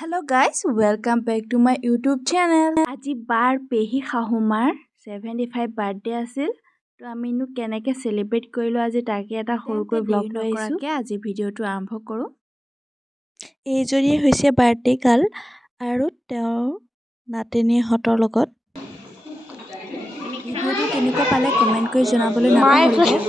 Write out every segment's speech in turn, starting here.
Hello guys, welcome back to my YouTube channel. আজি বাৰ পেহী শাহুমাৰ 75 birthday আছিল। তো আমি নু কেনেকে সেলিব্ৰেট কৰিলো আজি তাকে এটা সৰুকৈ ব্লগ লৈ আহিছো। আজি ভিডিওটো আৰম্ভ কৰো। এইজনী হৈছে বাৰ্থডে গাৰ্ল আৰু তেওঁৰ নাতিনীহঁতৰ লগত ভিডিওটো কেনেকুৱা পালে কমেন্ট কৰি জনাবলৈ নাপাহৰিব।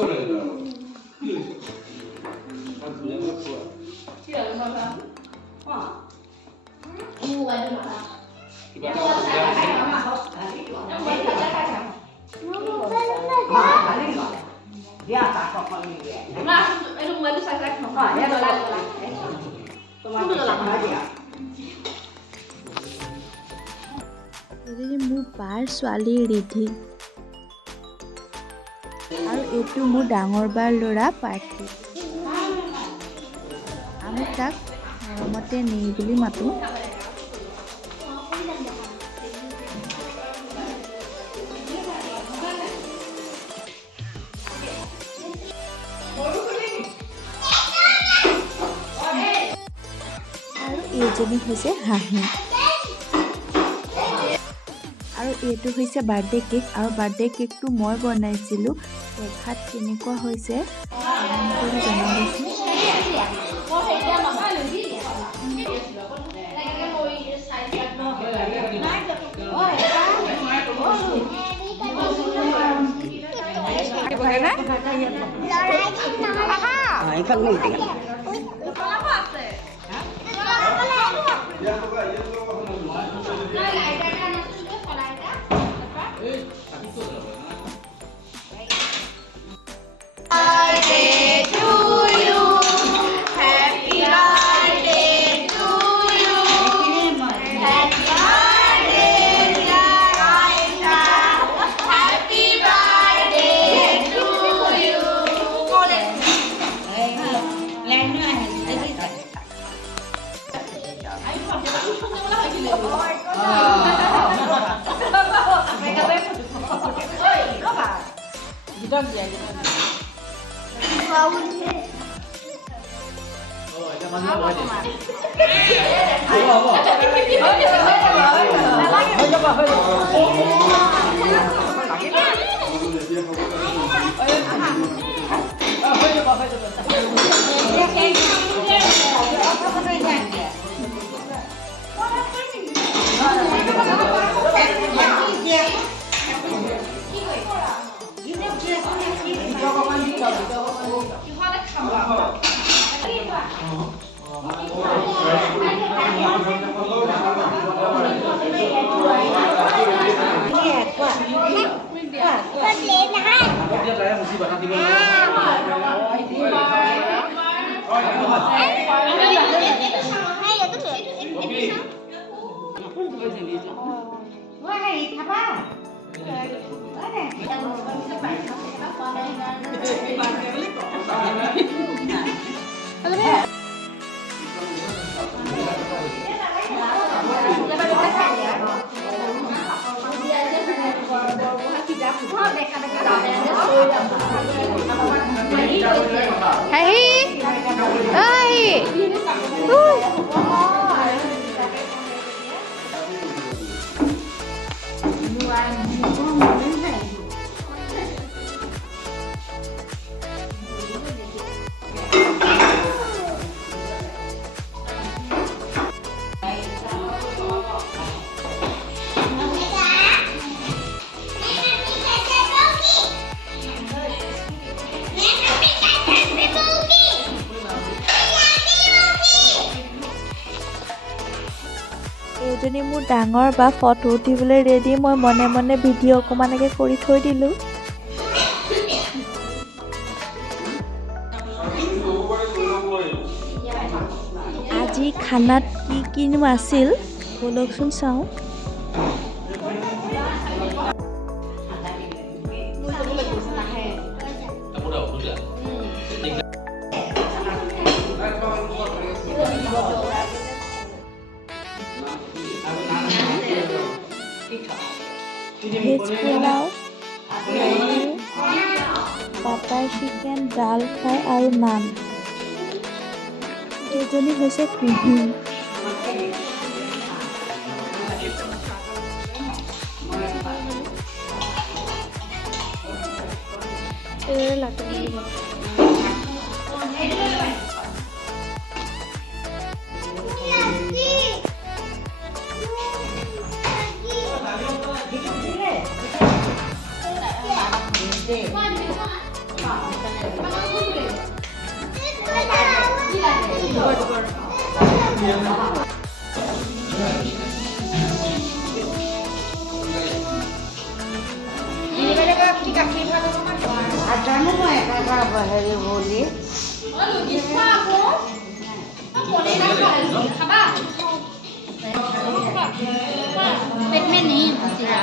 মোৰ বাৰ ছোৱালী ৰিধি আৰু এইটো মোৰ ডাঙৰ বাৰ ল'ৰা পাৰ্থি। আমি তাক মৰমতে নি বুলি মাতো। আৰু এইজনী হৈছে হাঁহি আৰু এইটো হৈছে বাৰ্থডে কেক আৰু বাৰ্থডে কেকটো মই বনাইছিলোঁ। দেখাত কেনেকুৱা হৈছে জনাবচোন। এইজনী মোৰ ডাঙৰ বা ফটো উঠিবলৈ ৰেডি। মই মনে মনে ভিডিঅ' অকণমানকে কৰি থৈ দিলোঁ। আজি খানাত কিনো আছিল ব'লকচোন চাওঁ। ভেজ পোলাও, বাটাৰ চিকেন, ডাল ফ্ৰাই আৰু নান। এইজনী হৈছে পেহী। লাটু দিব জানো মই এটা হেৰি বুলি पेट में नहीं सिरा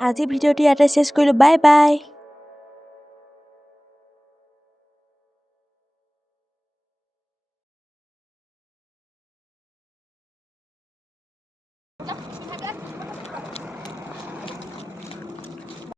আজি ভিডিঅ'টো ইয়াতে চেছ কৰিলোঁ বাই বাই